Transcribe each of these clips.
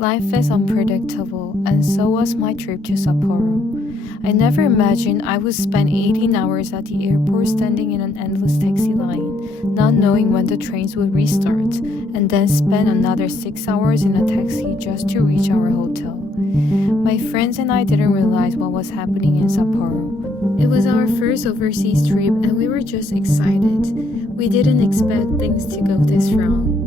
Life is unpredictable, and so was my trip to Sapporo. I never imagined I would spend 18 hours at the airport standing in an endless taxi line, not knowing when the trains would restart, and then spend another 6 hours in a taxi just to reach our hotel. My friends and I didn't realize what was happening in Sapporo. It was our first overseas trip and we were just excited. We didn't expect things to go this wrong.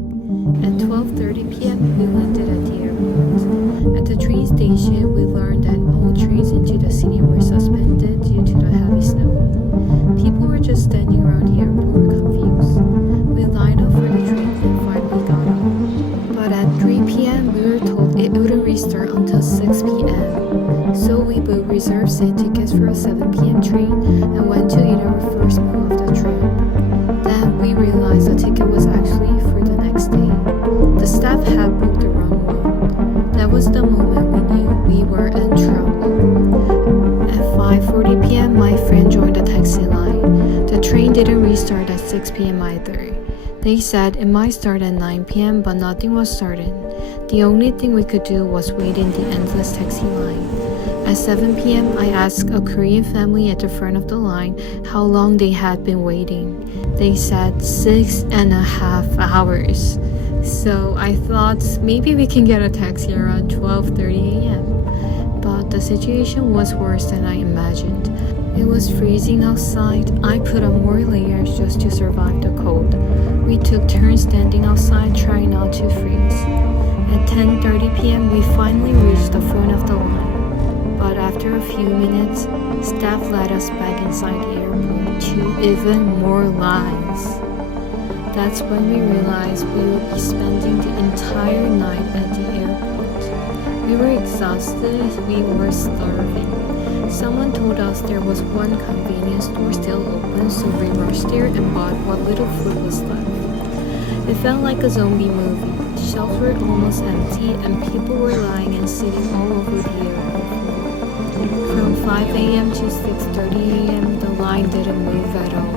At 12:30 p.m. we landed at the airport. At the train station, we learned that all trains into the city were suspended due to the heavy snow. People were just standing around the airport confused. We lined up for the train and finally got on. But at 3 p.m. we were told it wouldn't restart until 6 p.m. So we booked reserved seat tickets for a 7 p.m. train and went to eat our first meal of the trip. Then we realized the ticket was actually for the next day. The staff had booked the wrong one. That was the moment we knew we were in trouble. At 5:40 p.m. my friend joined the taxi line. The train didn't restart at 6 p.m. either. They said it might start at 9 p.m. but nothing was started. The only thing we could do was wait in the endless taxi line. At 7 p.m. I asked a Korean family at the front of the line how long they had been waiting. They said 6.5 hours. So I thought maybe we can get a taxi around 12:30 a.m. But the situation was worse than I imagined. It was freezing outside. I put on more layers just to survive the cold. We took turns standing outside trying not to freeze. At 10:30 p.m. we finally reached the front of the line. But after a few minutes, staff led us back inside the airport to even more lines. That's when we realized we would be spending the entire night at the airport. We were exhausted, we were starving. Someone told us there was one convenience store still open, so we rushed there and bought what little food was left. It felt like a zombie movie. Shelves were almost empty and people were lying and sitting all over the airport. From 5 a.m. to 6:30 a.m. the line didn't move at all.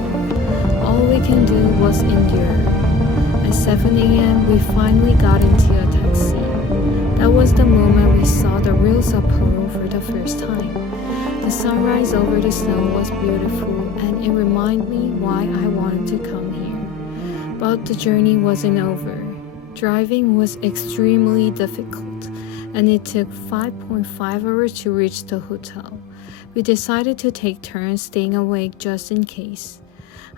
All we can do was endure. At 7 a.m. we finally got into a taxi. That was the moment we saw the real Sapporo for the first time. The sunrise over the snow was beautiful and it reminded me why I wanted to come here. But the journey wasn't over. Driving was extremely difficult and it took 5.5 hours to reach the hotel. We decided to take turns staying awake just in case.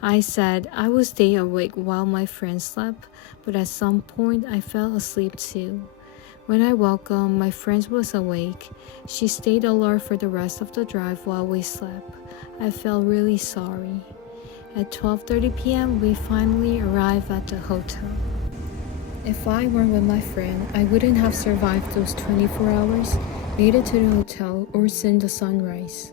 I said I would stay awake while my friend slept, but at some point I fell asleep too. When I woke up, my friend was awake. She stayed alert for the rest of the drive while we slept. I felt really sorry. At 12:30 p.m. we finally arrived at the hotel. If I weren't with my friend, I wouldn't have survived those 24 hours, made it to the hotel, or seen the sunrise.